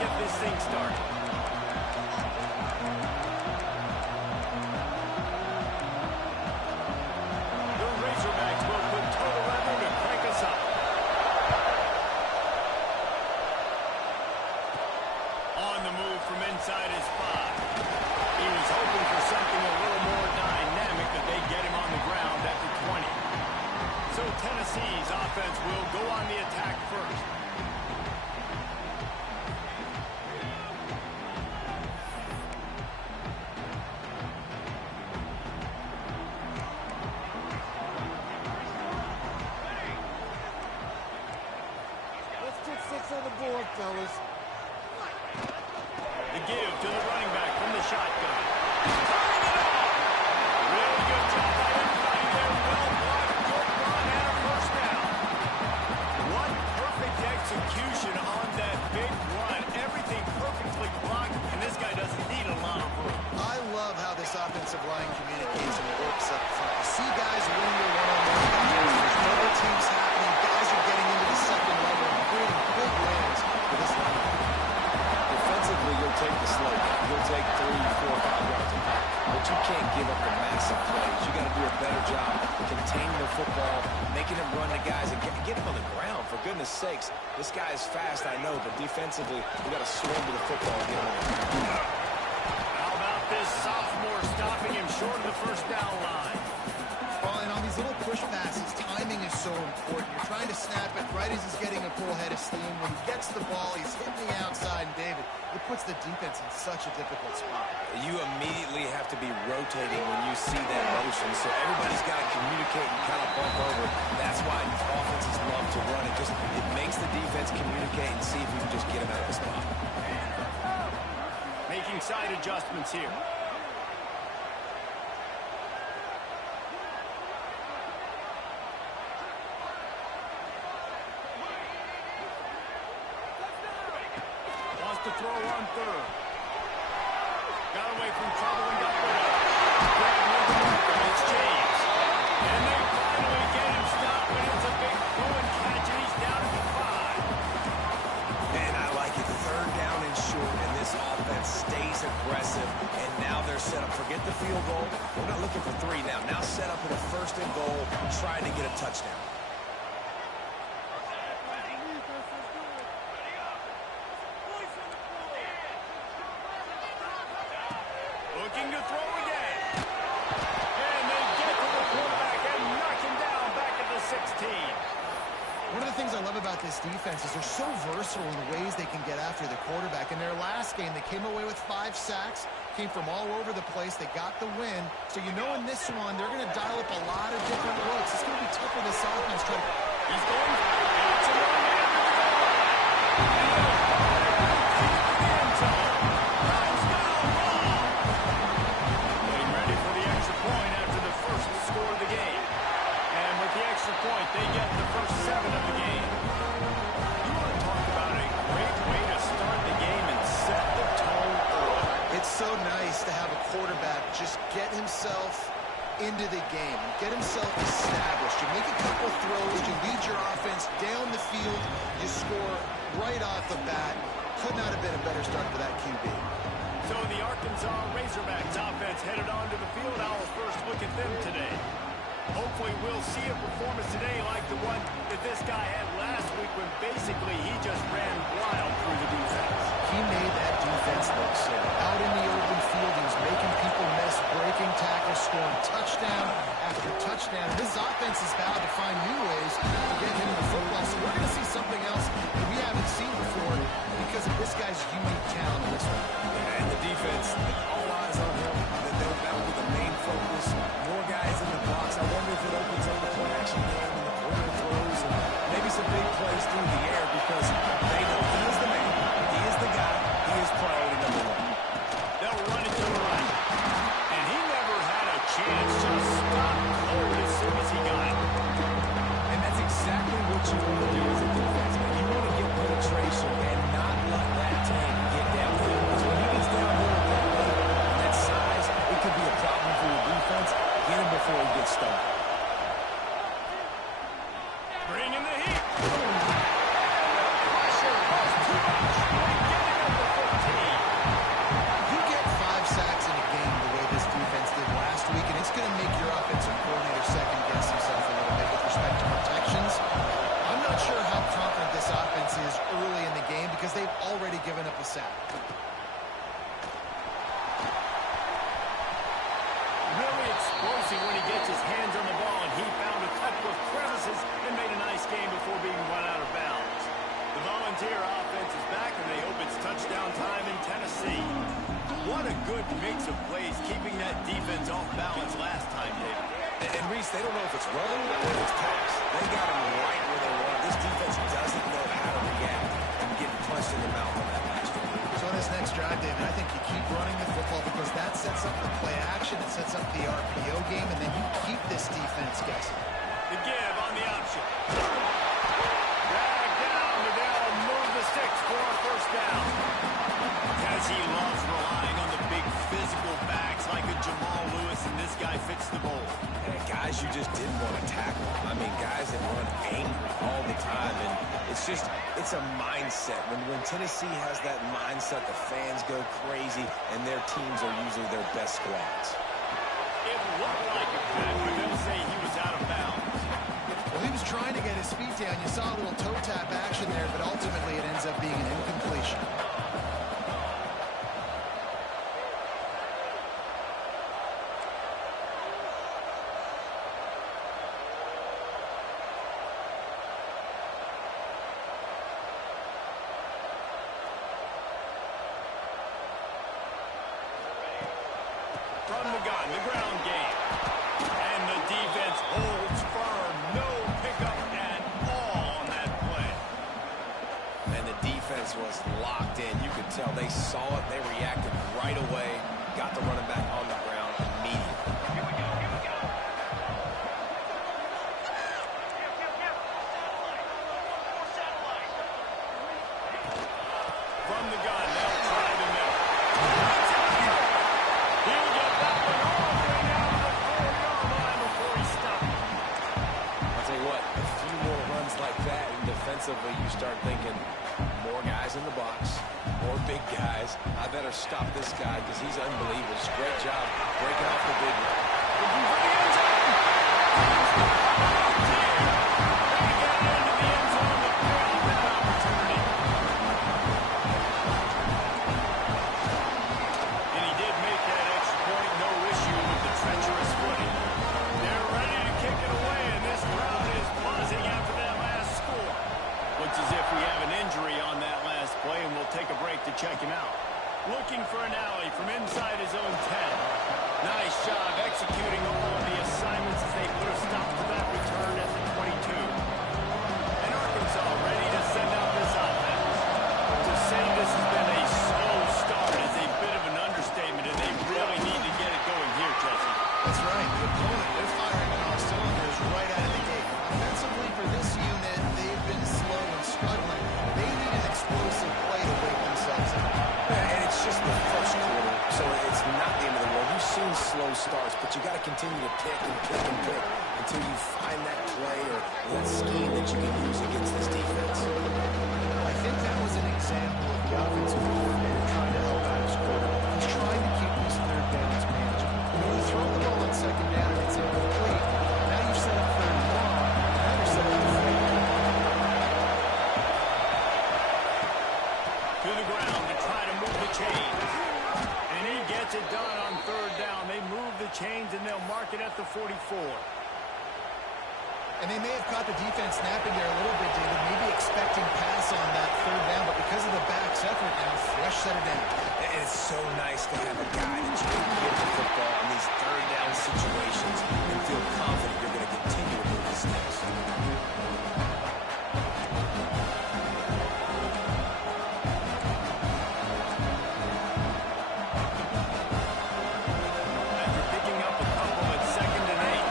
get this thing started. The Razorbacks will put total level to crank us up. On the move from inside his 5. He was hoping for something a little more dynamic, but they get him on the ground at the 20. So Tennessee's offense will go on the attack first. Let's put 6 on the board, fellas. The give to the running back from the shotgun. Turning it off! Really good job by everybody there. Well blocked, good run, and a first down. What perfect execution on that big run. Everything perfectly blocked, and this guy doesn't need a lot of room. I love how this offensive line communicates and works up front. You see guys winning their one-on-one battles. There's double teams happening. Guys are getting into the second level and creating big wins for this line. Defensively, you'll take the slope. You'll take 3, 4, 5 yards of back. But you can't give up the massive plays. You got to do a better job containing the football, making them run the guys, and get them on the ground. For goodness sakes, this guy is fast, I know, but defensively, we got to swim to the football and get him on the ground. How about this sophomore stopping him short of the first down line? And on these little push passes, timing is so important. You're trying to snap it right as he's getting a full head of steam. When he gets the ball, he's hitting the outside, and David, it puts the defense in such a difficult spot. You immediately have to be rotating when you see that motion, so everybody's got to communicate and kind of bump over. That's why offenses love to run it. It makes the defense communicate and see if you can just get him out of the spot. Making side adjustments here. To throw on third. Got away from trouble and got rid of it. Grab with him. It's James. And they finally get him stopped, but it's a big throw and catch, and he's down at the 5. Man, I like it. 3rd down and short, and this offense stays aggressive, and now they're set up. Forget the field goal. We're not looking for 3 now. Now set up in a 1st and goal, trying to get a touchdown. Looking to throw again. And they get to the quarterback and knock him down back at the 16. One of the things I love about this defense is they're so versatile in the ways they can get after the quarterback. In their last game, they came away with 5 sacks, came from all over the place. They got the win. So you know in this one, they're going to dial up a lot of different looks. It's going to be tough for this offense. He's going. It's a run man to the goal. Point, they get the first 7 of the game. You want to talk about a great way to start the game and set the tone early. It's so nice to have a quarterback just get himself into the game, get himself established. You make a couple throws, you lead your offense down the field, you score right off the bat. Could not have been a better start for that QB. So the Arkansas Razorbacks offense headed onto the field. Our first look at them today. Hopefully we'll see a performance today like the one that this guy had last week when basically he just ran wild through the defense. He made that defense look silly. Out in the open field, he was making people miss, breaking tackles, scoring touchdown after touchdown. This offense is bound to find new ways to get him the football. So we're going to see something else that we haven't seen before because of this guy's unique talent in this one. And the defense, all eyes on him. That will be the main focus. More guys in the box. I wonder if it opens up the play-action game and the quarter throws and maybe some big plays through the air because they know he is the man. He is the guy. He is priority number 1. They'll run it to the right. And he never had a chance. Just stopped cold as soon as he got it. And that's exactly what you want to do as a defense. You want to get penetration and not let that tank get downhill. Because when he gets downhill with that size, it could be a problem for your defense. Get him before he gets started. Bring in the heat. Pressure giving up a sack. Really explosive when he gets his hands on the ball, and he found a couple of crevices and made a nice game before being run out of bounds. The Volunteer offense is back, and they hope it's touchdown time in Tennessee. What a good mix of plays, keeping that defense off balance last time, David. And Reese, they don't know if it's running or if it's pass. They got them right where they want. This defense doesn't know how to react and get punched in the mouth on that last one. So on this next drive, David, I think you keep running the football because that sets up the play action, it sets up the RPO game, and then you keep this defense guessing. The give on the option. Drag down, and they'll move the sticks for a first down. Tennessee loves relying on the big physical backs like a Jamal Lewis, and this guy fits the mold. Guys you just didn't want to tackle. I mean, guys that run angry all the time, and it's a mindset. When Tennessee has that mindset, the fans go crazy, and their teams are usually their best squads. It looked like it, but they'll say he was out of bounds. Well, he was trying to get his feet down. You saw a little toe tap action there, but ultimately it ends up being an incompletion. From the gun, the ground game. And the defense holds firm. No pickup at all on that play. And the defense was locked in. You could tell they saw it. They reacted right away. Got the running back on the ground immediately. Here we go. From the gun, they'll try the middle. He'll get that one all the way down to the 4-yard line before he stopped. I'll tell you what, a few more runs like that, and defensively you start thinking, more guys in the box, more big guys. I better stop this guy because he's unbelievable. It's a great job breaking off the big one. Looking for the end zone. They get into the end zone to create that opportunity. And he did make that extra point, no issue with the treacherous footing. They're ready to kick it away, and this crowd is buzzing after that last score. Looks as if we have an injury on that last play, and we'll take a break to check him out. Looking for an alley from inside his own 10. Nice job executing all of the assignments as they put a stop to that return at the 22. And Arkansas ready to send out this offense. To say this has been a slow start is a bit of an understatement, and they really need to get it going here, Jesse. That's right. The opponent, they're firing on all cylinders right out of the gate. Offensively for this unit, they've been slow and struggling. They need an explosive play to wake themselves up. And it's just the first quarter, so it's not the end of the world. You've seen slow starts, but you got to continue to pick and pick and pick until you find that play or that scheme that you can use against this defense. I think that was an example of the offensive coordinator trying to help out his quarterback. He's trying to keep these third downs manageable. When you throw the ball on second down and it's incomplete, now you've set up third and long, now you're set up to fail. To the ground to try to move the chains. And he gets it done on third down. They move the chains, and they'll mark it at the 44. And they may have caught the defense napping there a little bit, David, maybe expecting pass on that third down, but because of the back's effort now, fresh set it down. And it's so nice to have a guy that you can give the football in these third down situations and feel confident you're going to continue to move the sticks. After picking up a couple at 2nd and 8.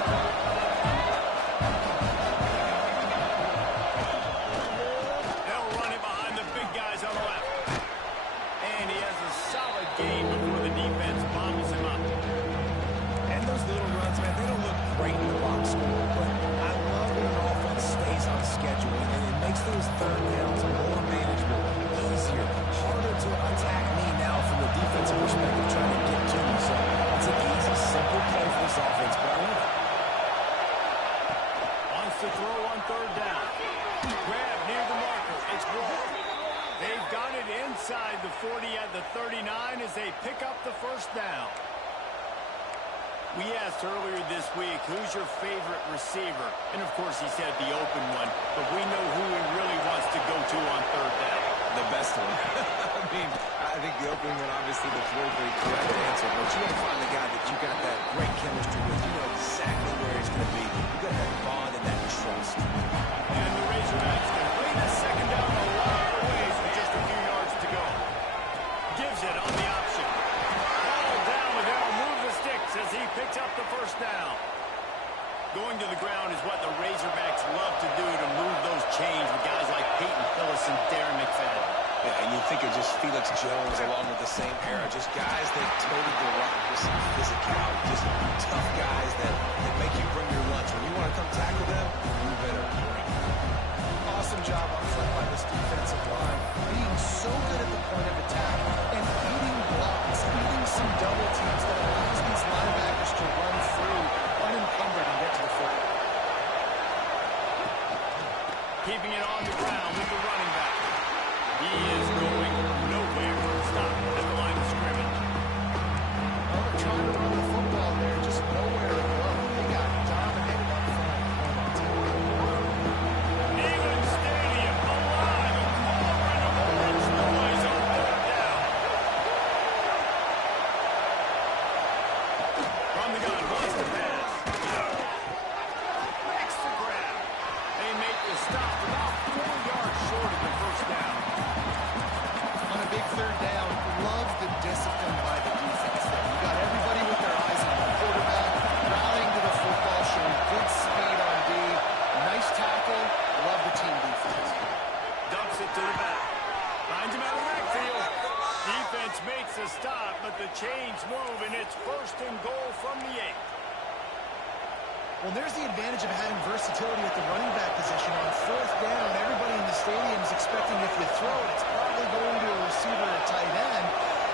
They'll run it behind the big guys on the left. And he has a solid gain before the defense bobbles him up. And those little runs, man, they don't look great in the box score, but I love when an offense stays on inside the 40 at the 39 as they pick up the first down. We asked earlier this week, who's your favorite receiver? And, of course, he said the open one, but we know who he really wants to go to on third down. The best one. I mean, I think the opening one, obviously, the politically correct answer, but you want to find the guy that you got that great chemistry with. You know exactly where he's going to be. You got that bond and that trust. And the Razorbacks can play this second down a lot of ways with just a few yards to go. Gives it on the option. Ball down, and they'll move the sticks as he picks up the first down. Going to the ground is what the Razorbacks love to do to move those chains with guys like Peyton Phillips and Darren McFadden. Yeah, and you think of just Felix Jones along with the same era, just guys that toted the rock with some physicality, just tough guys that make you bring your lunch. When you want to come tackle them, you better bring it. Awesome job up front by this defensive line, being so good at the point of attack and eating blocks, eating some double teams that allows these linebackers to run through unencumbered and get to the football. Keeping it on the ground with the running back. He is going nowhere. Stop at the line of scrimmage. Well, they're trying to run the football there, just nowhere to go. They got dominated up front. Neyland Stadium alive. A cauldron of orange noise on third down. From the gun, wants to pass. Next to grab. They make the stop about 4 yards short of the first down. On a big third down, love the discipline by the defense there. You got everybody with their eyes on the quarterback, rallying to the football, showing good speed on D. Nice tackle. Love the team defense. Dumps it to the back. Finds him out of the backfield. Defense makes a stop, but the chains move, and it's first and goal from the 8. Well, there's the advantage of having versatility at the running back position. On fourth down, everybody in the stadium is expecting if you throw it, it's probably going to a receiver or tight end.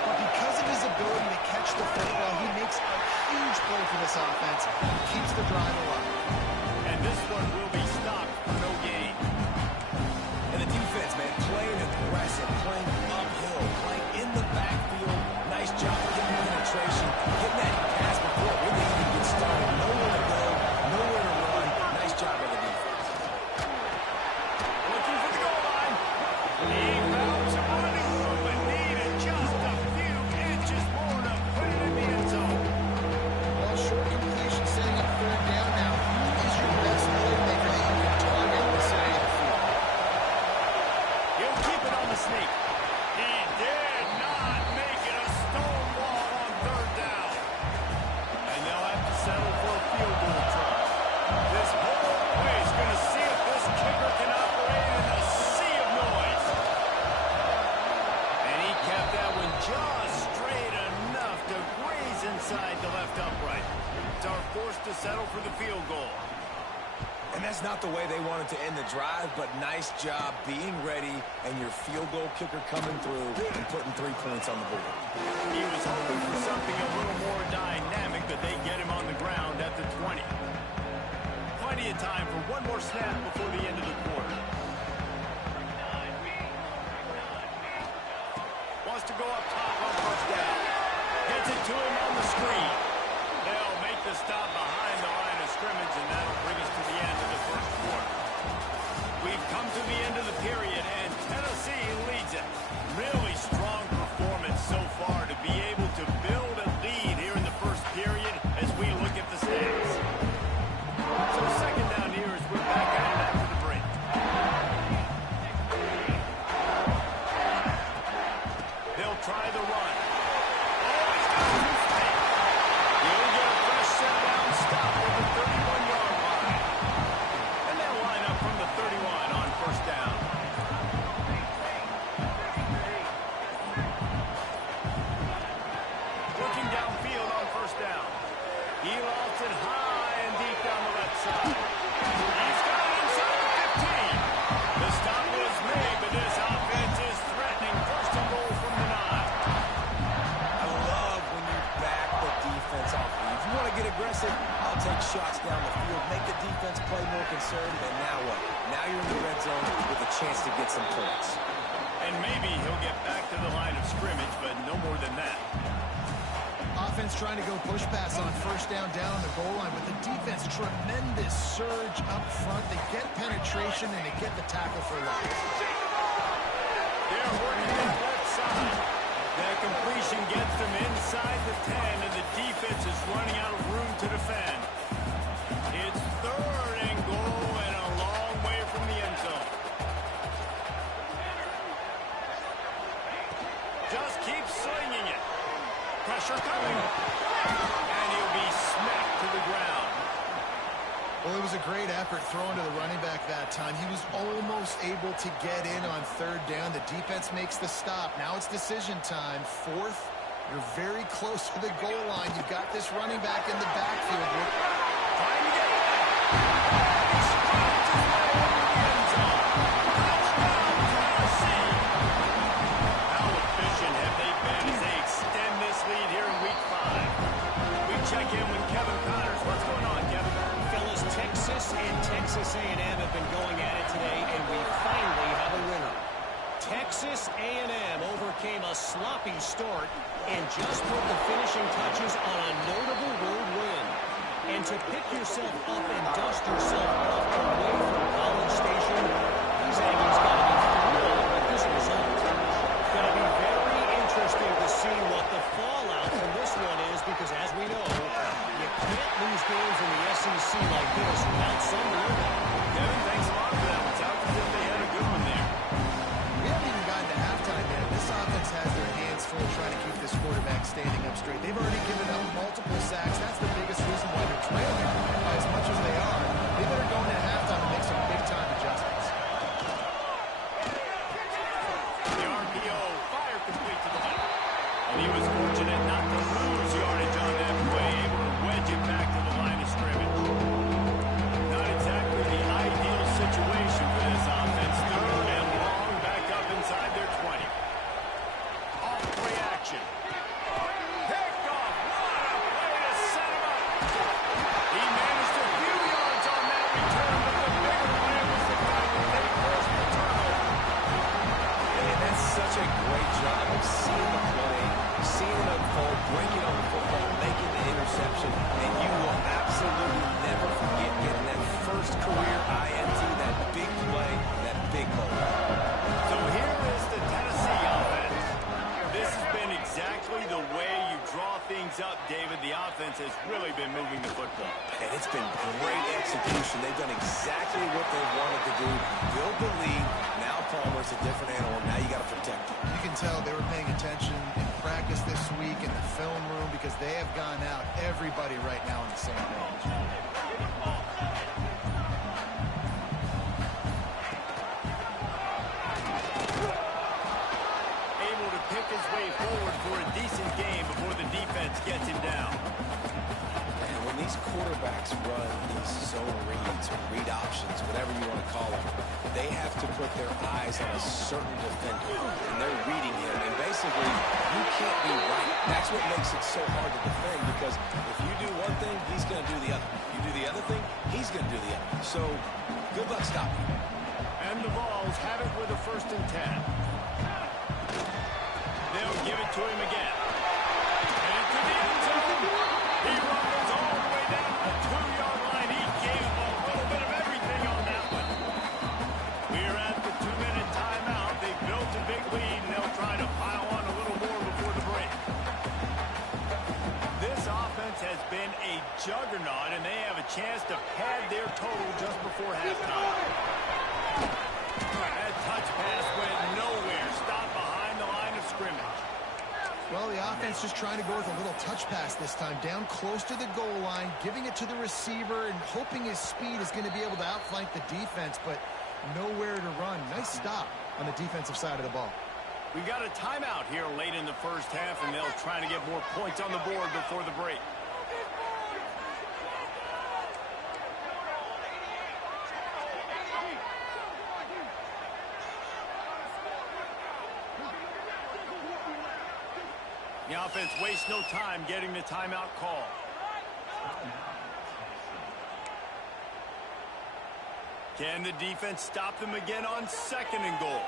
But because of his ability to catch the football, he makes a huge play for this offense. Keeps the drive alive. And this one will be stopped for no gain. And the defense, man, playing aggressive, playing uphill, playing in the backfield. Nice job getting penetration, getting that pass before it really even gets started. Nowhere to go, nowhere to run. Nice job by the defense. Looking for the goal line. He found some running room and needed just a few inches more to put it in the end zone. Well, short completion setting up third down now. Who is your best playmaker that you can target in this area of the field? He'll keep it on the sneak. He did not make it a stone wall on third down. And they'll have to settle for a field goal try. This whole place is going to see if this kicker can operate in a sea of noise. And he kept that one just straight enough to graze inside the left upright. So are forced to settle for the field goal. And that's not the way they wanted to end the drive, but nice job being ready and your field goal kicker coming through and putting 3 points on the board. He was hoping for something a little more dynamic, but they get him on the ground at the 20. Plenty of time for one more snap before the end of the quarter. Wants to go up top on first down. Gets it to him on the screen. They'll make the stop behind the line of scrimmage, and that'll bring us to the end of the first quarter. We've come to the end of the period, and Tennessee leads it. Really strong performance so far to be able to build a lead here in the first period as we look at the stats. So second down here as we're back at it after the break. They'll try the run. Oh, he's got two feet. He'll get a fresh set down stop at the 31-yard line. And they'll line up from the 31 on first down. Looking downfield on first down. He lost it high and deep down the left side. He's got it inside the 15. The stop was made, but this offense is threatening. First and goal from the 9. I love when you back the defense off. If you want to get aggressive, I'll take shots down the field, make the defense play more conservative, and now what? Now you're in the red zone with a chance to get some points. And maybe he'll get back to the line trying to go push pass on first down on the goal line, but the defense, tremendous surge up front. They get penetration, and they get the tackle for loss. They're working that left side. That completion gets them inside the 10, and the defense is running out of room to defend. It's 3rd and goal and a long way from the end zone. Just keep slinging it. Pressure coming. And he'll be smacked to the ground. Well, it was a great effort throwing to the running back that time. He was almost able to get in on 3rd down. The defense makes the stop. Now it's decision time. 4th, you're very close to the goal line. You've got this running back in the backfield. Trying to get it. He sprints his way over the end zone. Touchdown, Tennessee. How efficient have they been as they extend this lead here in Week 5? We check in with Kevin Connors. What's going on, Kevin? Fellas, Texas and Texas A&M have been going at it today, and we finally have a winner. Texas A&M overcame a sloppy start and just put the finishing touches on a notable road win. And to pick yourself up and dust yourself off away from College Station, these Aggies got to be thrilled with this result. Going to be very interesting to see what the fallout from this one is, because as we know, you can't lose games in the SEC like this without some limit. Kevin, thanks a lot for that. It sounds as if they had a good one there. We haven't even gotten to halftime yet. This offense has their hands full trying to keep this quarterback standing up straight. They've already given up multiple sacks. That's the biggest reason why they're trailing by as much as they are. They better go into halftime and make some big-time adjustments. The RPO fired complete to the left. And he was fortunate not to lose yardage on that play, able to wedge it back to the line of scrimmage. Not exactly the ideal situation for this offense. 3rd and long, back up inside their 20. Off play action. Picked off. What a play to set him up. He managed a few yards on that return, but the bigger play was the fact that they forced the turnover. And that's such a great job of seeing the play, seeing it unfold, breaking on the football, making the interception, and you will absolutely never forget getting that first career INT, that big play, that big moment. So here is the Tennessee offense. This has been exactly the way you draw things up, David. The offense has really been moving the football. And it's been great execution. They've done exactly what they wanted to do. Build the lead. Now Palmer's a different animal. Now you got to protect him. You can tell they were paying attention in practice this week in the film room because they have gone out, everybody right now on the same page. Able to pick his way forward for a decent game before the defense gets him down. And when these quarterbacks run these zone reads, read options, whatever you want to call them, they have to put their eyes on a certain defender, and they're reading him. And basically, you can't be right. That's what makes it so hard to defend, because if you do one thing, he's going to do the other. If you do the other thing, he's going to do the other. So, good luck stopping him. And the Vols have it with a 1st and 10. They'll give it to him again. And into the end zone. He rumbles all the way down to the 2-yard line. He gave a little bit of everything on that one. We're at the 2-minute timeout. They've built a big lead, and they'll try to pile on a little more before the break. This offense has been a juggernaut, and they have a chance to pad their total just before halftime. That touch pass went nowhere. Stopped behind the line of scrimmage. Well, the offense just trying to go with a little touch pass this time, down close to the goal line, giving it to the receiver and hoping his speed is going to be able to outflank the defense, but nowhere to run. Nice stop on the defensive side of the ball. We got a timeout here late in the first half, and they'll try to get more points on the board before the break. The offense wastes no time getting the timeout call. Can the defense stop them again on 2nd and goal?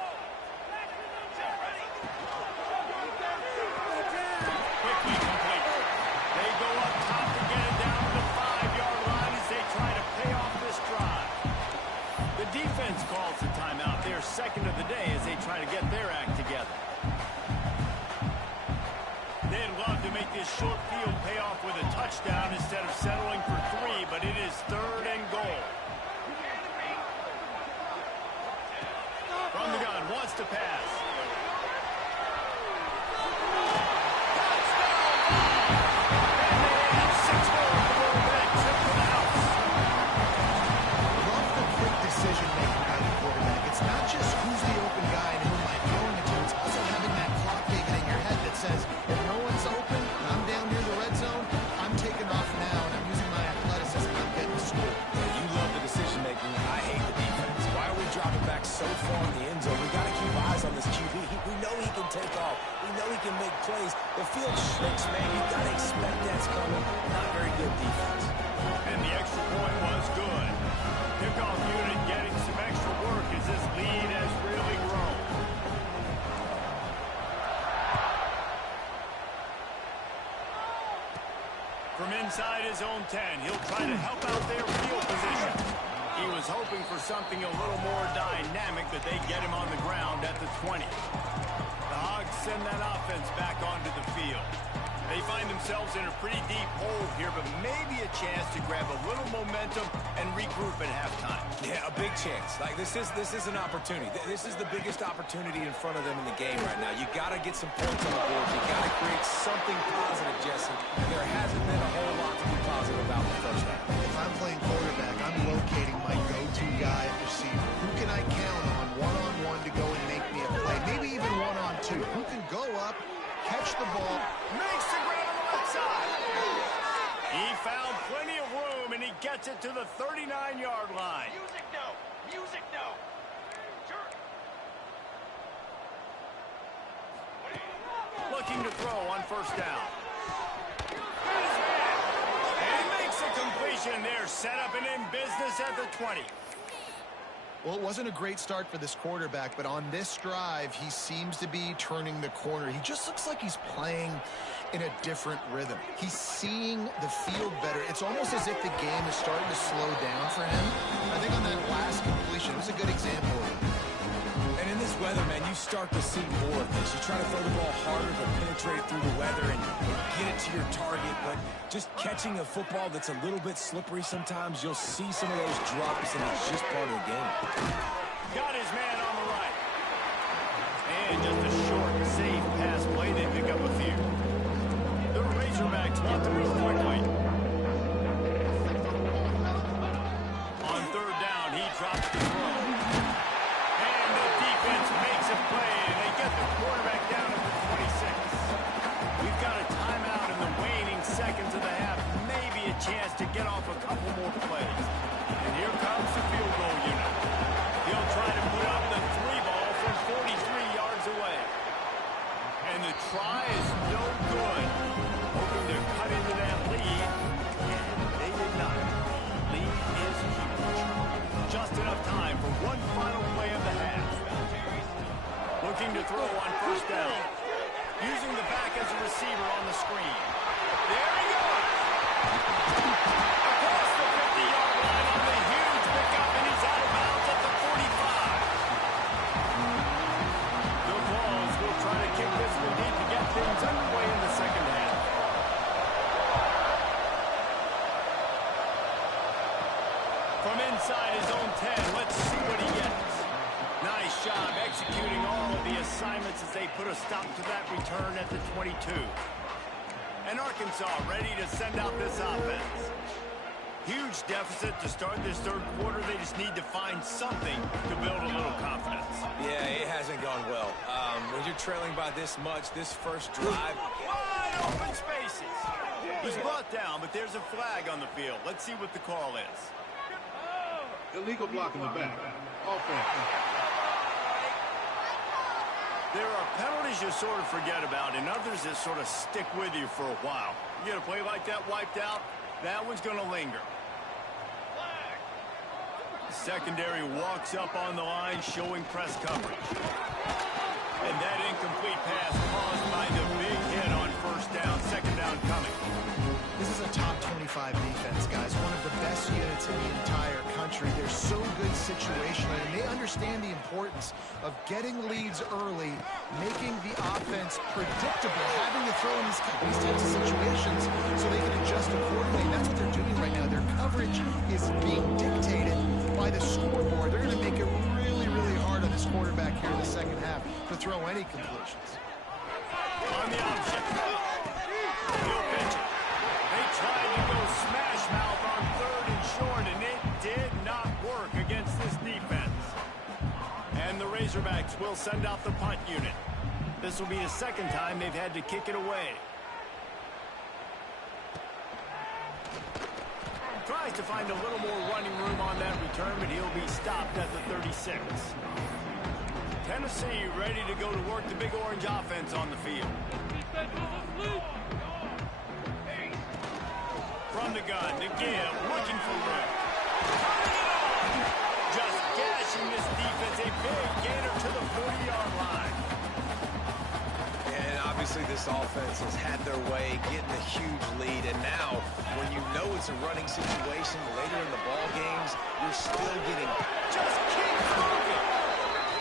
Quickly complete. They love to make this short field pay off with a touchdown instead of settling for 3, but it is 3rd and goal. From the gun, wants to pass. Decision-making by the quarterback. It's not just who's the open guy and who am I throwing it to. It's also having that clock ticking in your head that says, if no one's open and I'm down near the red zone, I'm taking off now and I'm using my athleticism and I'm getting the score. You love the decision-making. I hate the defense. Why are we dropping back so far in the end zone? We got to keep eyes on this QB. We know he can take off. We know he can make plays. The field shrinks, man. You got to expect that's coming. Not very good defense. And the extra point was good. Kickoff unit getting some extra work as this lead has really grown. From inside his own 10, he'll try to help out their field position. He was hoping for something a little more dynamic, but they get him on the ground at the 20. The Hogs send that offense back onto the field. They find themselves in a pretty deep hole here, but maybe a chance to grab a little momentum and regroup at halftime. Yeah, a big chance. Like, this is an opportunity. This is the biggest opportunity in front of them in the game right now. You got to get some points on the board. You got to create something positive, Jesse. There hasn't been a whole lot to be positive about in the first half. If I'm playing quarterback, I'm locating my go-to guy at receiver. Who can I count on one-on-one to go and make me a play? Maybe even one-on-two. Who can go up, catch the ball, Makes the grab on the left side. He found plenty of room, and he gets it to the 39-yard line. Music no! Music no! Looking to throw on first down. And makes a completion there. Set up and in business at the 20. Well, it wasn't a great start for this quarterback, but on this drive, he seems to be turning the corner. He just looks like he's playing in a different rhythm. He's seeing the field better. It's almost as if the game is starting to slow down for him. I think on that last completion, it was a good example of it. And in this weather, man, you start to see more of this. You try to throw the ball harder to penetrate through the weather and get it to your target, but just catching a football that's a little bit slippery sometimes, you'll see some of those drops, and it's just part of the game. Got his man on the right. And just a short, safe pass play. They pick up a few. The Razorbacks want to move quickly. On third down, he drops the throw. And the defense makes a play, and they get the quarterback down at the 26. We've got a timeout in the waning seconds of the half. Maybe a chance to get off a couple more plays. And here comes the field goal unit. He'll try to put up the 3-ball from 43 yards away. And the try is no good. Hoping to cut into that lead. And they did not. Lead is huge. Just enough time for one final play of the half. Looking to throw on first down. Using the back as a receiver on the screen. There he goes. Across the 50-yard line on the huge pickup, and he's out of bounds at the 45. The Vols will try to kick this one deep to get things underway in the second half. From inside his own 10, let's see what he gets. Nice job executing all of the assignments as they put a stop to that return at the 22. And Arkansas ready to send out this offense. Huge deficit to start this third quarter. They just need to find something to build a little confidence. Yeah, it hasn't gone well. When you're trailing by this much, this first drive... Wide open spaces. He's brought down, but there's a flag on the field. Let's see what the call is. Illegal block in the back. Offense. There are penalties you sort of forget about and others that sort of stick with you for a while. You get a play like that wiped out, that one's going to linger. The secondary walks up on the line showing press coverage. And that incomplete pass caused by the big hit on first down, second down coming. This is a top 25 defense, guys. One of the best units in the entire country. They're so good situationally, and they understand the importance of getting leads early, making the offense predictable, having to throw in these types of situations so they can adjust accordingly. And that's what they're doing right now. Their coverage is being dictated by the scoreboard. They're going to make it really, really hard on this quarterback here in the second half to throw any completions. On the option. He'll pitch it. They tried to go smash mouth on 3rd and short, and it did not work against this defense. And the Razorbacks will send out the punt unit. This will be the second time they've had to kick it away. Tries to find a little more running room on that return, but he'll be stopped at the 36. Tennessee ready to go to work the Big Orange offense on the field. From the gun to give, looking for room. Just gashing this defense, a big gainer to the 40-yard line. And obviously this offense has had their way, getting a huge lead, and now when you know it's a running situation later in the ball games, you're still getting Just keep moving.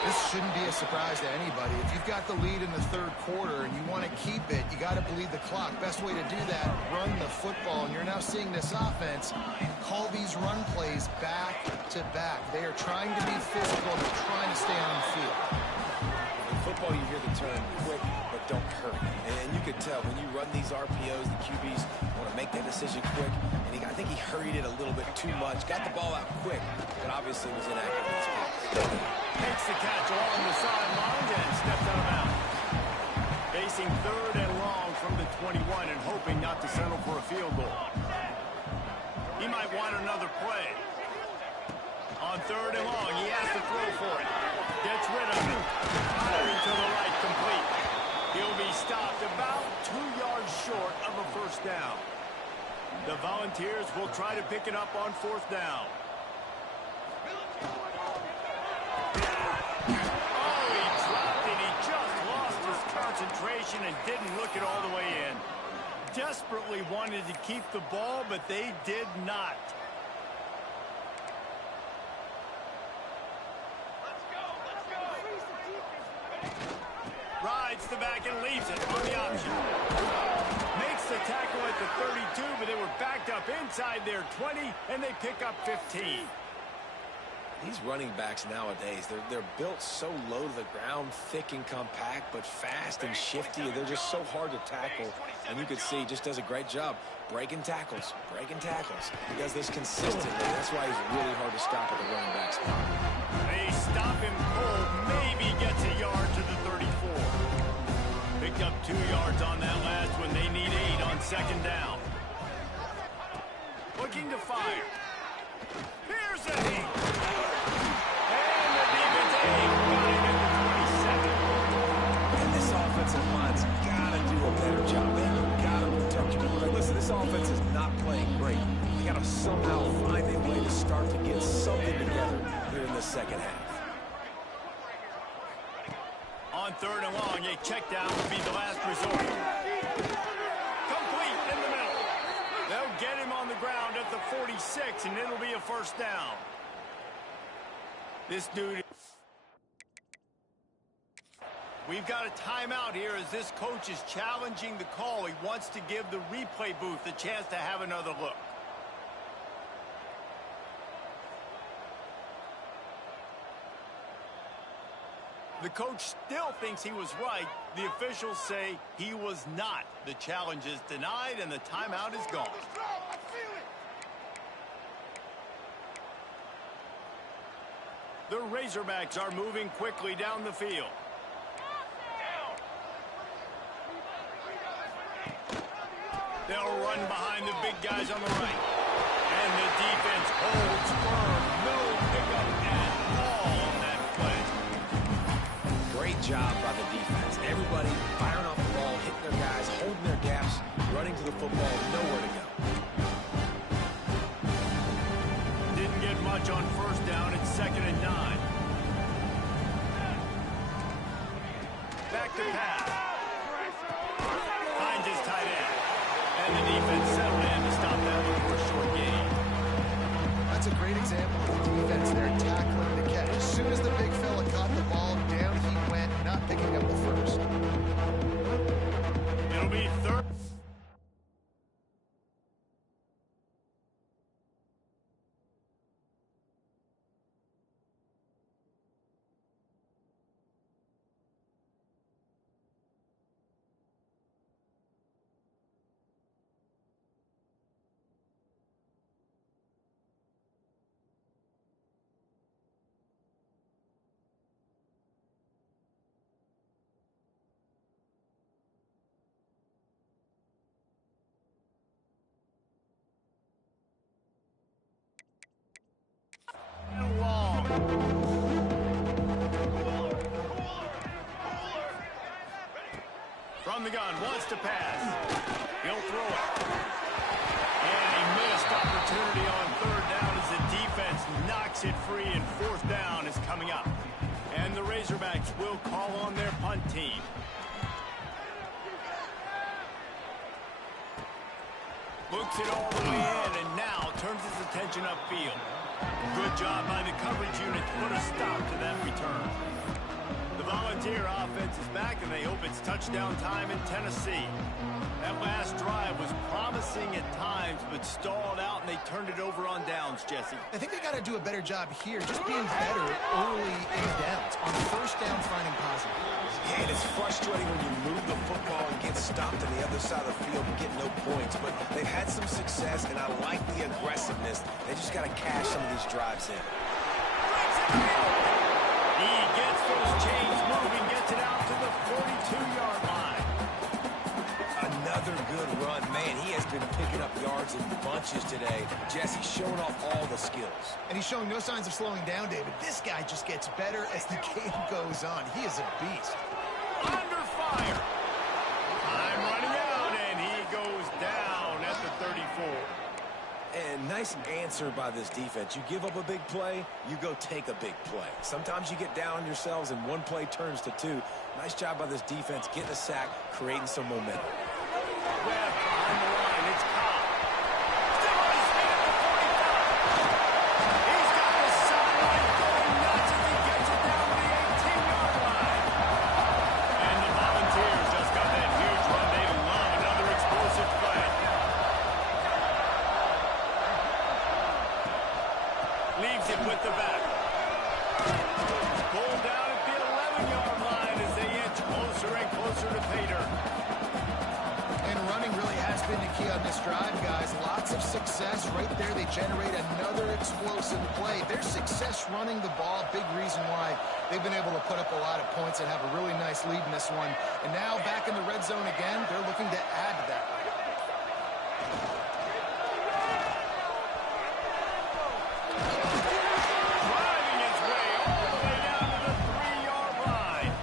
This shouldn't be a surprise to anybody. If you've got the lead in the third quarter and you want to keep it, you got to bleed the clock. Best way to do that, run the football. And you're now seeing this offense call these run plays back to back. They are trying to be physical. They're trying to stay on the field. In football, you hear the term quick, but don't hurt. And you could tell when you run these RPOs, the QBs want to make that decision quick. And I think he hurried it a little bit too much. Got the ball out quick, but obviously was inaccurate in speed. Takes the catch along the sidelines and steps out of bounds. Facing 3rd and long from the 21 and hoping not to settle for a field goal. He might want another play. On 3rd and long, he has to throw for it. Gets rid of it. Firing to the right, complete. He'll be stopped about 2 yards short of a first down. The Volunteers will try to pick it up on 4th down. Concentration and didn't look it all the way in. Desperately wanted to keep the ball, but they did not. Rides the back and leaves it on the option. Makes the tackle at the 32, but they were backed up inside their 20, and they pick up 15. These running backs nowadays, they're built so low to the ground, thick and compact, but fast and shifty. They're just so hard to tackle. And you can see, just does a great job breaking tackles, breaking tackles. He does this consistently. That's why he's really hard to stop at the running back spot. They stop him cold, maybe gets a yard to the 34. Picked up 2 yards on that last one. They need 8 on 2nd down. Looking to fire. Here's a hit. And the defense got him at the 27. And this offensive line's got to do a better job. They got to protect your quarterback. Listen, this offense is not playing great. They got to somehow find a way to start to get something together here in the second half. On 3rd and long, a check down would be the last resort. Complete in the middle. They'll get him on the ground at the 46, and it'll be a first down. This dude... We've got a timeout here as this coach is challenging the call. He wants to give the replay booth a chance to have another look. The coach still thinks he was right. The officials say he was not. The challenge is denied and the timeout is gone. The Razorbacks are moving quickly down the field. They'll run behind the big guys on the right. And the defense holds firm. No pickup at all on that play. Great job by the defense. Everybody firing off the ball, hitting their guys, holding their gaps, running to the football, nowhere to go. Didn't get much on first down. It's 2nd and 9. Back to pass. Finds his tight end. And the defense settled in to stop that one for a short gain. That's a great example of the defense there tackling the catch. As soon as the big fella caught the ball, down he went, not picking up the first. It'll be third. From the gun, wants to pass. He'll throw it. And a missed opportunity on third down as the defense knocks it free, and fourth down is coming up. And the Razorbacks will call on their punt team. Looks it all the way in, and now turns his attention upfield. Good job by the coverage unit to put a stop to that return. The Volunteer offense is back, and they hope it's touchdown time in Tennessee. That last drive was promising at times, but stalled out, and they turned it over on downs, Jesse. I think they got to do a better job here, just being better early in downs. On first down, finding positive. Yeah, and it's frustrating when you move the football and get stopped on the other side of the field and get no points. But they've had some success, and I like the aggressiveness. They just got to cash some of these drives in. He gets those chains moving, gets it out to the 42-yard line. Another good run. Man, he has been picking up yards in bunches today. Jesse's showing off all the skills. And he's showing no signs of slowing down, David. This guy just gets better as the game goes on. He is a beast. Under fire. Time running out, and he goes down at the 34. And nice answer by this defense. You give up a big play, you go take a big play. Sometimes you get down on yourselves and one play turns to two. Nice job by this defense getting a sack, creating some momentum. Webb behind the line. It's Cobb. Still on his feet at the 45. He's got the sideline going nuts as he gets it down to the 18-yard line. And the Volunteers just got that huge run. They love another explosive play. Leaves it with the back. Pulled down at the 11-yard line as they inch closer and closer to pay dirt. And running really has been the key on this drive, guys. Lots of success right there. They generate another explosive play. Their success running the ball, big reason why they've been able to put up a lot of points and have a really nice lead in this one. And now back in the red zone again, they're looking to add to that. Driving his way all the way down to the 3-yard line.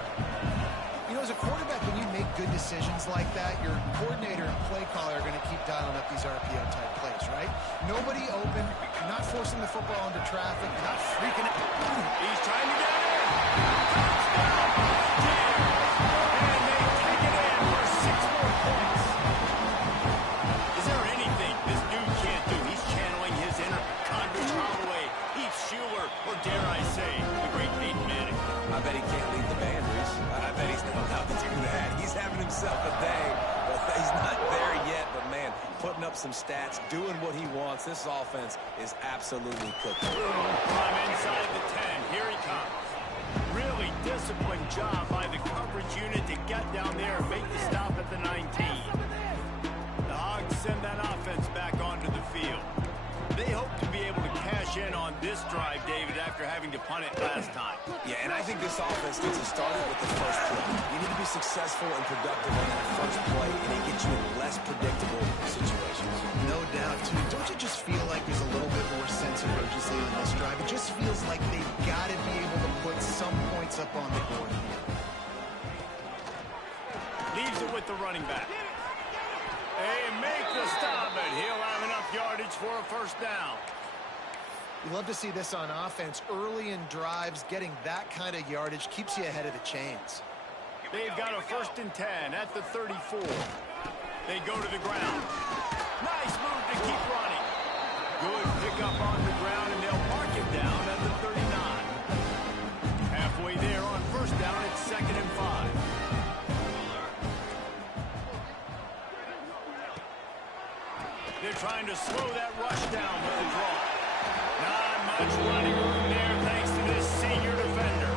You know, as a quarterback, when you make good decisions like that, your coordinator and play caller are going to keep dialing up these RPO-type plays, right? Nobody open, you're not forcing the football into traffic, you're not freaking out. He's trying to get it in. Touchdown, Volunteers. And they take it in for 6 more points. Is there anything this dude can't do? He's channeling his inner Condrich Holloway, Heath Schuler, or dare I say, the great Peyton Manning. I bet he can't lead the band, Reese. I bet he's not allowed to do that. He's having himself a day, but he's not there yet. But, man, putting up some stats, doing what he wants. This offense is absolutely cooking. From inside the 10, here he comes. Really disciplined job by the coverage unit to get down there and make the stop at the 19. The Hogs send that offense back onto the field. They hope to be able to cash in on this drive, David, after having to punt it last time. Yeah, and I think this offense needs to start with the first play. You need to be successful and productive on that first play, and it gets you in less predictable situations. No doubt, too. Don't you just feel like there's a little bit more sense of urgency on this drive? It just feels like they've got to be able to put some points up on the board here. Leaves it with the running back. They make the stop, but he'll have enough yardage for a first down. You love to see this on offense. Early in drives, getting that kind of yardage keeps you ahead of the chains. They've got a 1st and 10 at the 34. They go to the ground. Nice move to keep running. Good pickup on the ground, and they'll mark it down at the 39. Halfway there on first down, it's 2nd and 5. They're trying to slow that rush down with the draw. Not much running room there thanks to this senior defender.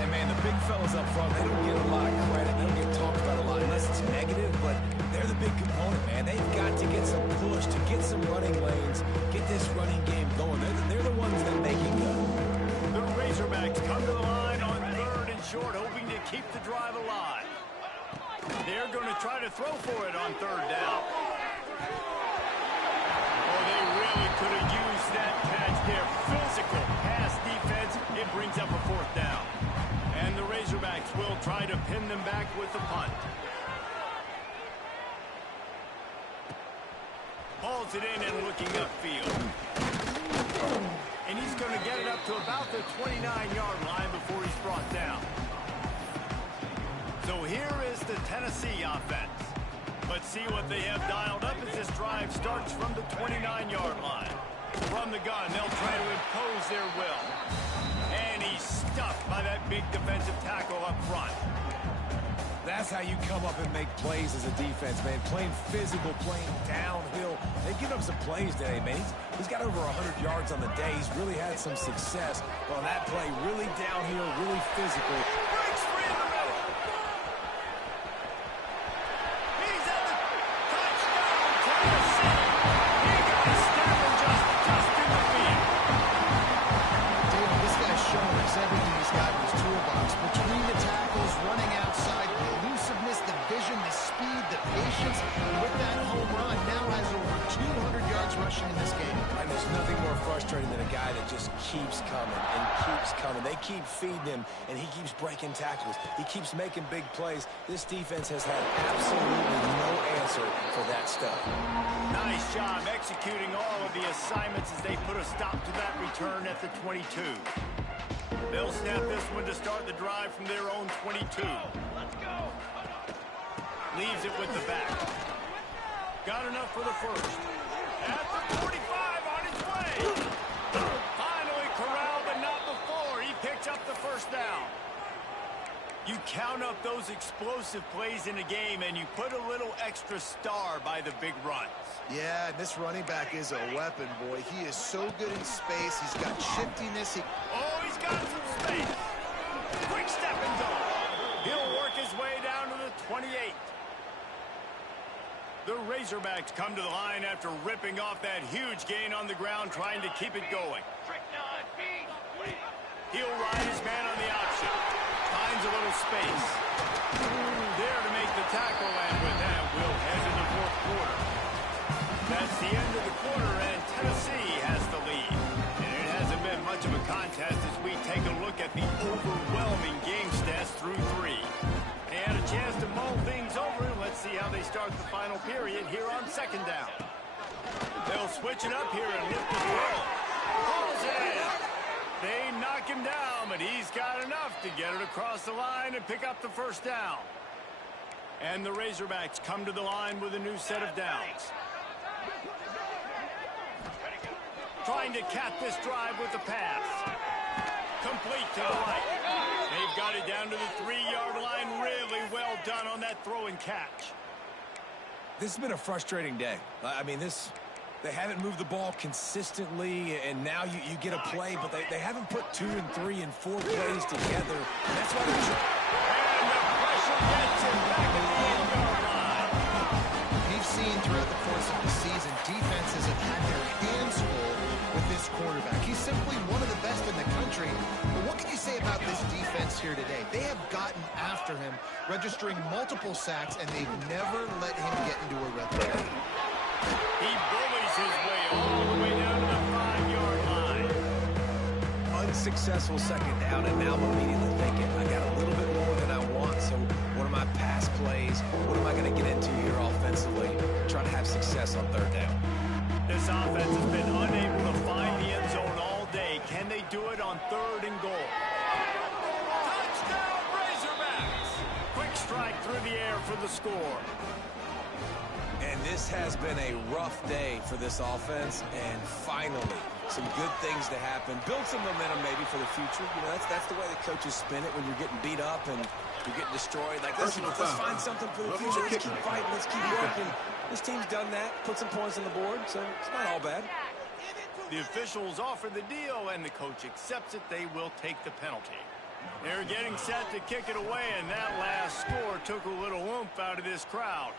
And, man, the big fellas up front, they don't get a lot of credit. They don't get talked about a lot unless it's negative, but they're the big component, man. They've got to get some push, to get some running lanes, get this running game going. They're the ones that make it go. The Razorbacks come to the line on 3rd and short, hoping to keep the drive alive. They're going to try to throw for it on 3rd down. Oh, they really could have used that catch there. Physical pass defense. It brings up a 4th down. And the Razorbacks will try to pin them back with the punt. Hauls it in and looking upfield. And he's going to get it up to about the 29-yard line before he's brought down. So here is the Tennessee offense. But see what they have dialed up as this drive starts from the 29-yard line. From the gun, they'll try to impose their will. And he's stuffed by that big defensive tackle up front. That's how you come up and make plays as a defense, man. Playing physical, playing downhill. They've given up some plays today, man. He's got over 100 yards on the day. He's really had some success on that play. Really downhill, really physical. Breaks free in the middle. He's at the touchdown, Tennessee. He got a snap and just in the field. David, this guy's showing us everything he's got in his toolbox. Between the tackles, running outside, the elusiveness, the vision, the speed, the patience. And with that home run, now has over 200 yards rushing in this game. And there's nothing more frustrating than a guy that just keeps coming and keeps coming. They keep feeding him, and he keeps breaking tackles. He keeps making big plays. This defense has had absolutely no answer for that stuff. Nice job executing all of the assignments as they put a stop to that return at the 22. They'll snap this one to start the drive from their own 22. Let's go. Leaves it with the back. Got enough for the first. At the 45 on its way. Finally corralled, but not before. He picked up the first down. You count up those explosive plays in a game, and you put a little extra star by the big runs. Yeah, this running back is a weapon, boy. He is so good in space. He's got shiftiness. Oh, he's got some space. Quick step and go. He'll work his way down to the 28. The Razorbacks come to the line after ripping off that huge gain on the ground, trying to keep it going. Trick 9, beat. He'll ride his man on the option. Finds a little space. There to make the tackle, and with that, we'll head to the 4th quarter. That's the end of the quarter, and Tennessee has the lead. And it hasn't been much of a contest as we take a look at the overwhelming game stats through 3. They had a chance to mull things over. Let's see how they start the final period here on 2nd down. They'll switch it up here and lift the throw. Pulls it in. They knock him down, but he's got enough to get it across the line and pick up the first down. And the Razorbacks come to the line with a new set of downs. Trying to cap this drive with the pass. Complete to the right. They've got it down to the 3-yard line. Really well done on that throw and catch. This has been a frustrating day. I mean, they haven't moved the ball consistently, and now you get a play, but they haven't put 2 and 3 and 4 plays together. And that's why they're And the pressure gets him back at the 8-yard line. We've seen throughout the course of the season, defenses have had their hands full with this quarterback. He's simply one of the best in the country. But what can you say about this defense here today? They have gotten after him, registering multiple sacks, and they've never let him get into a rhythm. He bullies his way all the way down to the 5-yard line. unsuccessful 2nd down, and now I'm immediately thinking, I got a little bit more than I want, so what are my pass plays? What am I going to get into here offensively? Trying to have success on 3rd down. This offense has been unable to find the end zone all day. Can they do it on 3rd and goal? Touchdown, Razorbacks! Quick strike through the air for the score. And This has been a rough day for this offense, and finally, some good things to happen. Build some momentum maybe for the future. You know, that's the way the coaches spin it when you're getting beat up and you're getting destroyed. Like, let's find something for the future. Let's keep fighting. Let's keep working. This team's done that, put some points on the board, so it's not all bad. The officials offer the deal, and the coach accepts it. They will take the penalty. They're getting set to kick it away, and that last score took a little oomph out of this crowd.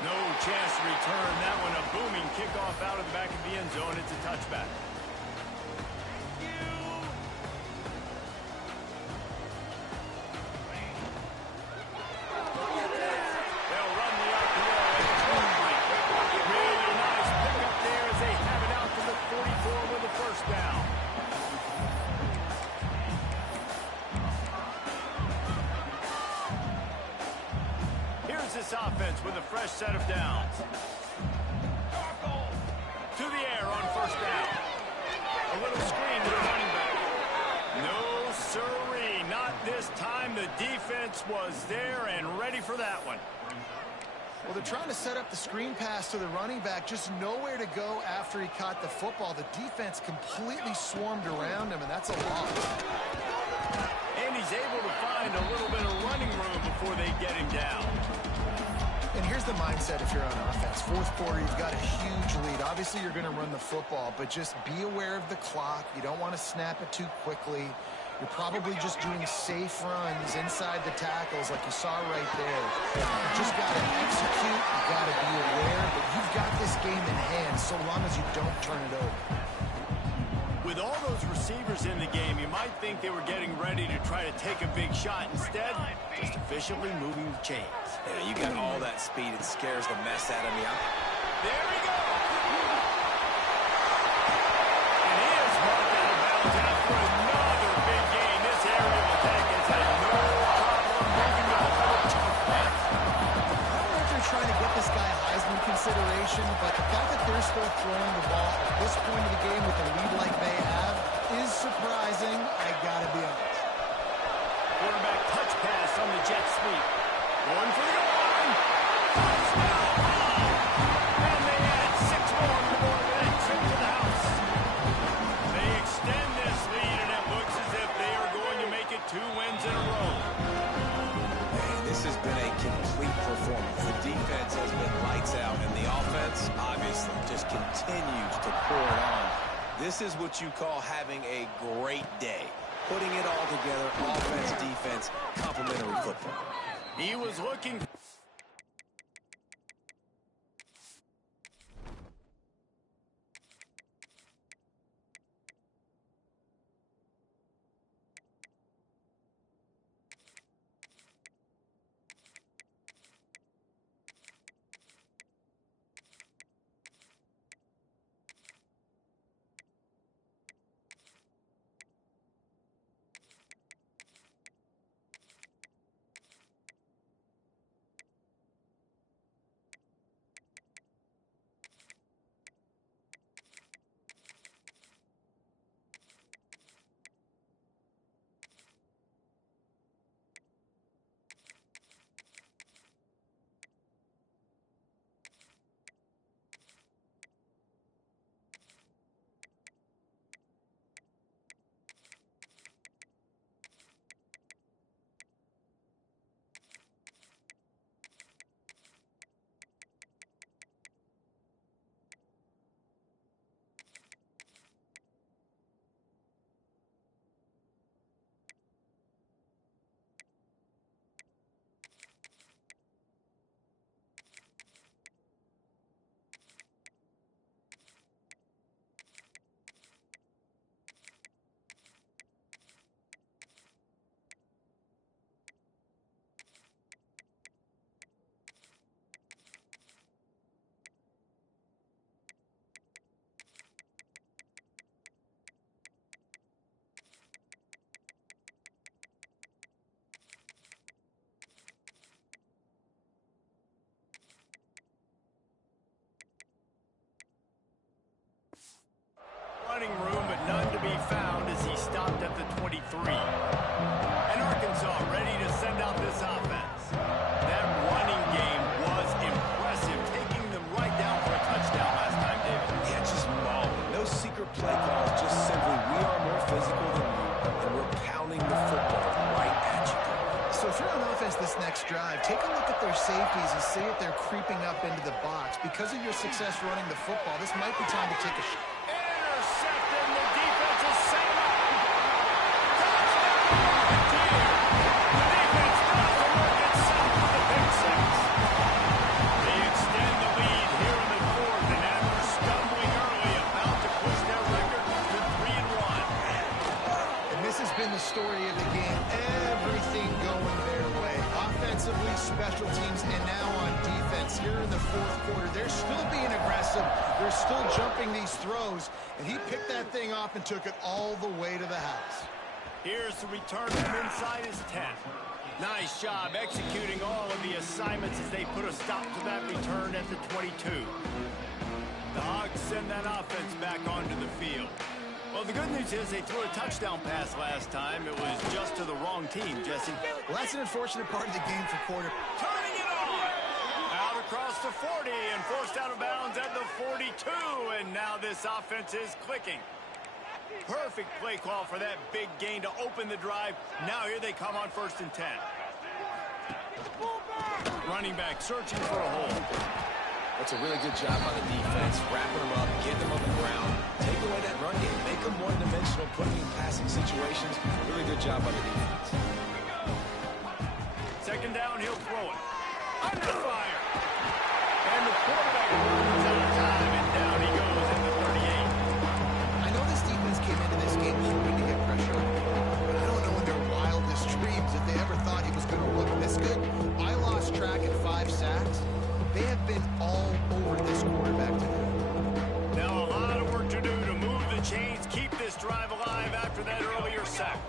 No chance to return that one. A booming kickoff out of the back of the end zone. It's a touchback. They'll run the RPO, and it's right. Really nice pickup there as they have it out to the 44 with a first down. This offense with a fresh set of downs. To the air on first down. A little screen to the running back. No siree, not this time. The defense was there and ready for that one. Well, they're trying to set up the screen pass to the running back, just nowhere to go after he caught the football. The defense completely swarmed around him, and that's a loss. And he's able to find a little bit of running room before they get him down. And here's the mindset if you're on offense. Fourth quarter, you've got a huge lead. Obviously, you're going to run the football, but just be aware of the clock. You don't want to snap it too quickly. You're probably just doing safe runs inside the tackles like you saw right there. You just got to execute. You got to be aware, but you've got this game in hand so long as you don't turn it over. With all those receivers in the game, you might think they were getting ready to try to take a big shot. Instead, just efficiently moving the chains. Yeah, you got all that speed. It scares the mess out of me. There we go. And he is marked out of bounds after another big game. This aerial attack has had no problem moving the ball. I don't know if they're trying to get this guy Heisman consideration, but the fact that they're still throwing the ball at this point of the game with a lead like they have is surprising. I gotta be honest. Quarterback touch pass on the jet sweep. Going for the goal line. Touchdown. And they add 6 more to the board with that trip to the house. They extend this lead, and it looks as if they are going to make it 2 wins in a row. Man, this has been a complete performance. The defense has been lights out, and the offense obviously just continues to pour it on. This is what you call having a great day. Putting it all together, offense, defense, complementary football. He was looking you see it, they're creeping up into the box. Because of your success running the football, this might be time to take a shot. Intercepted, and the defense is set up. Touchdown! The defense does the work itself with the pick six. They extend the lead here in the fourth, and after stumbling early, about to push their record to 3-1. And this has been the story of the game. Everything going their way. Offensively, special teams, and now on defense here in the fourth quarter. They're still being aggressive. They're still jumping these throws. And he picked that thing off and took it all the way to the house. Here's the return from inside his 10. Nice job executing all of the assignments as they put a stop to that return at the 22. The Hogs send that offense back onto the field. Well, the good news is they threw a touchdown pass last time. It was just to the wrong team, Jesse. Well, that's an unfortunate part of the game for quarter. Turning it on! Out across the 40 and forced out of bounds at the 42. And now this offense is clicking. Perfect play call for that big gain to open the drive. Now here they come on 1st and 10. Running back searching for a hole. That's a really good job by the defense, wrapping them up, getting them on the ground, take away that run game, make them one-dimensional, put them in passing situations. Really good job by the defense. 2nd down, he'll throw it. Under fire. And the quarterback runs out of time, and down he goes at the 38. I know this defense came into this game hoping to get pressure on him, but I don't know in their wildest dreams if they ever thought he was going to look this good. I lost track at 5 sacks. They have been all over this quarterback today. Now a lot of work to do to move the chains, keep this drive alive after that earlier sack.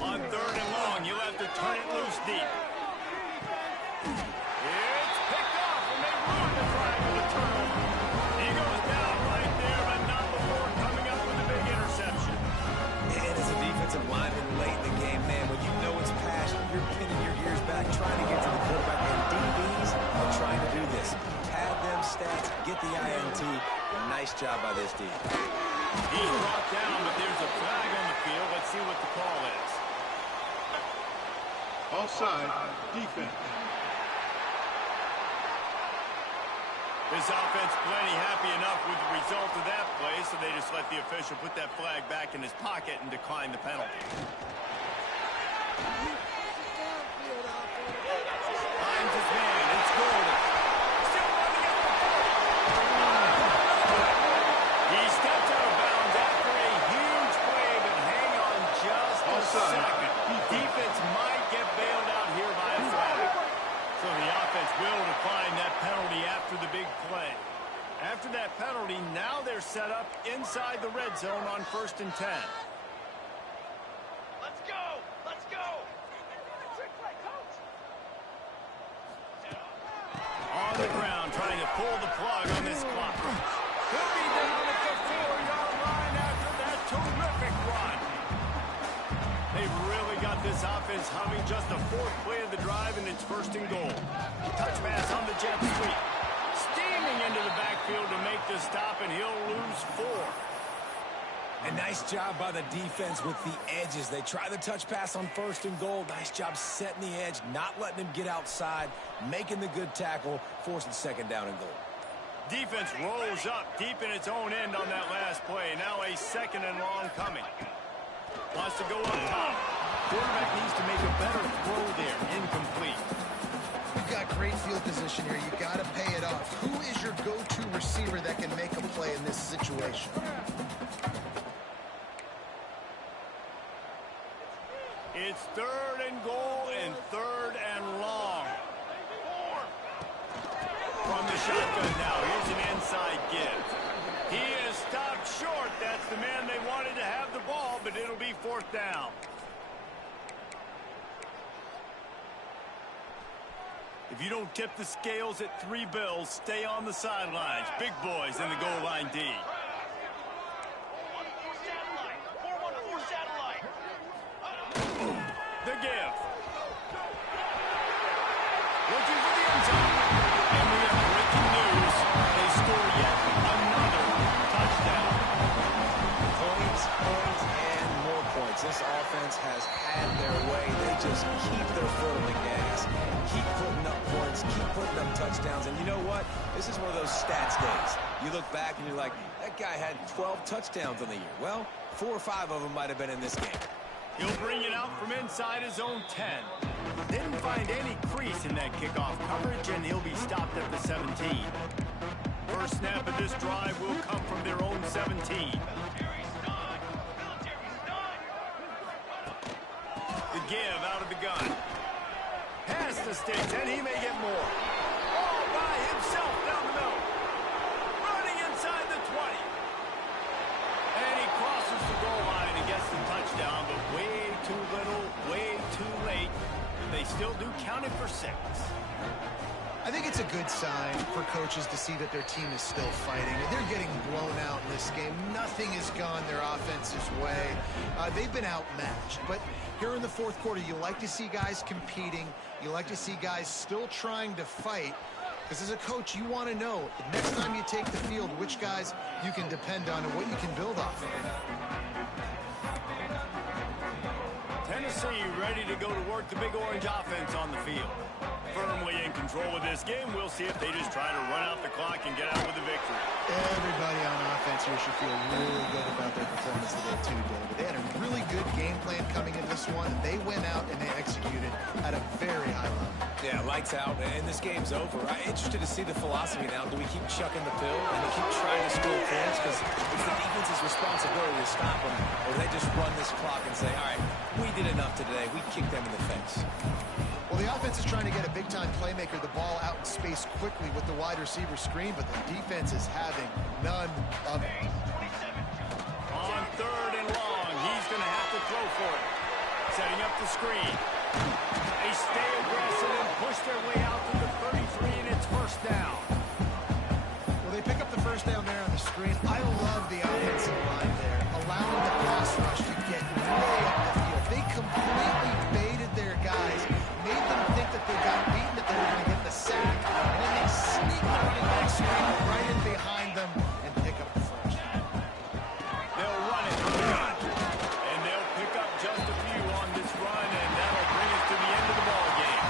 On 3rd and long, you'll have to turn it loose deep. It's picked off, and they ruin the drive with a turnover. He goes down right there, but not before coming up with a big interception. And as a defensive lineman late in the game, man, when you know it's passion, you're pinning your ears back, trying to get to the quarterback. And DBs are trying to do this. Pad them stats, get the INT. Nice job by this team. He's brought down, but there's a flag on the field. Let's see what the call is. Offside, defense. This offense plenty happy enough with the result of that play, so they just let the official put that flag back in his pocket and decline the penalty. Finds his man. It's Gordon. Still running at the 40. He stepped out of bounds after a huge play, but hang on just a second. Defense might get bailed out here by a flag. So the offense will decline that penalty after the big play. After that penalty, now they're set up inside the red zone on 1st and 10. Let's go! Let's go! On the ground, trying to pull the plug on this clock. He'll be down at the 4-yard line after that terrific run. They've really got this offense humming. Just the 4th play of the drive, and it's 1st and goal. Touch pass on the jet sweep. Steaming into the backfield to make the stop, and he'll lose 4. A nice job by the defense with the edges. They try the touch pass on 1st and goal. Nice job setting the edge, not letting him get outside, making the good tackle, forcing 2nd down and goal. Defense rolls up deep in its own end on that last play. Now a 2nd and long coming. Wants to go up top. Quarterback needs to make a better throw there. Incomplete. You've got great field position here. You've got to pay it off. Who is your go-to receiver that can make a play in this situation? It's 3rd and goal and 3rd and long. From the shotgun now, here's an inside give. He is stopped short. That's the man they wanted to have the ball, but it'll be 4th down. If you don't tip the scales at 3 bills, stay on the sidelines. Big boys in the goal line D. 4-1-4 satellite. The give. Looking for the end zone. And we have breaking news. They score yet another touchdown. Points, and more points. This offense has had their way. They just keep their foot on the gas, keep putting up points, keep putting up touchdowns. And you know what? This is one of those stats days. You look back and you're like, that guy had 12 touchdowns on the year. Well, 4 or 5 of them might have been in this game. He'll bring it out from inside his own 10. Didn't find any crease in that kickoff coverage, and he'll be stopped at the 17. First snap of this drive will come from their own 17. The give out of the gun. Pass the sticks, and he may get more. All by himself down the middle. Running inside the 20. And he crosses the goal line and gets the touchdown, but way too little, way too late. They still do count it for 6. I think it's a good sign for coaches to see that their team is still fighting. They're getting blown out in this game. Nothing has gone their offense's way. They've been outmatched. But here in the fourth quarter, you like to see guys competing. You like to see guys still trying to fight. Because as a coach, you want to know, the next time you take the field, which guys you can depend on and what you can build off of. Tennessee ready to go to work the Big Orange offense on the field. Firmly in control of this game. We'll see if they just try to run out the clock and get out with a victory. Everybody on offense here should feel really good about their performance today, too, David. They had a really good game plan coming in this one, and they went out and they executed at a very high level. Yeah, lights out, and this game's over. I'm interested to see the philosophy now. Do we keep chucking the pill and we keep trying to score points? Because it's the defense's responsibility to stop them, or they just run this clock and say, all right, we did enough today. We kicked them in the face. Well, the offense is trying to get a big-time playmaker the ball out in space quickly with the wide receiver screen, but the defense is having none of it. On 3rd and long, he's going to have to throw for it. Setting up the screen. They stay aggressive and push their way out to the 33, and it's first down. Well, they pick up the first down there on the screen. I love the offensive line there, allowing the pass rush to get way up the field. They completely baited their guys, made them think that they got beaten, that they were going to get the sack, and then they sneak the running back screen right in behind them and pick up the first. They'll run it from the gun, and they'll pick up just a few on this run, and that'll bring us to the end of the ball game.